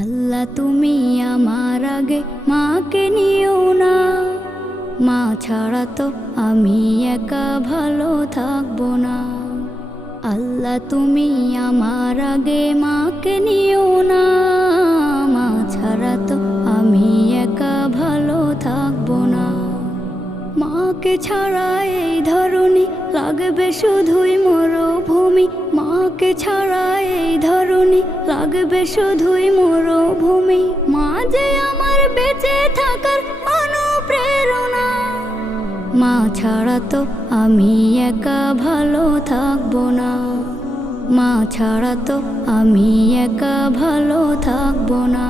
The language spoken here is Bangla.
আল্লাহ তুমি আমার আগে মাকে নিও না, মা ছাড়া তো আমি একা ভালো থাকবো না। আল্লাহ তুমি আমার আগে মাকে নিও না, মা ছাড়া তো আমি একা ভালো থাকবো না। মাকে ছাড়া এই ধরনী লাগবে শুধুই মরুভূমি, মাকে ছাড়া এই ধরনী লাগবে শুধুই মরুভূমি। মা যে আমার বেঁচে থাকার অনুপ্রেরণা, মা ছাড়া তো আমি একা ভালো থাকবো না, মা ছাড়া তো আমি একা ভালো থাকবো না।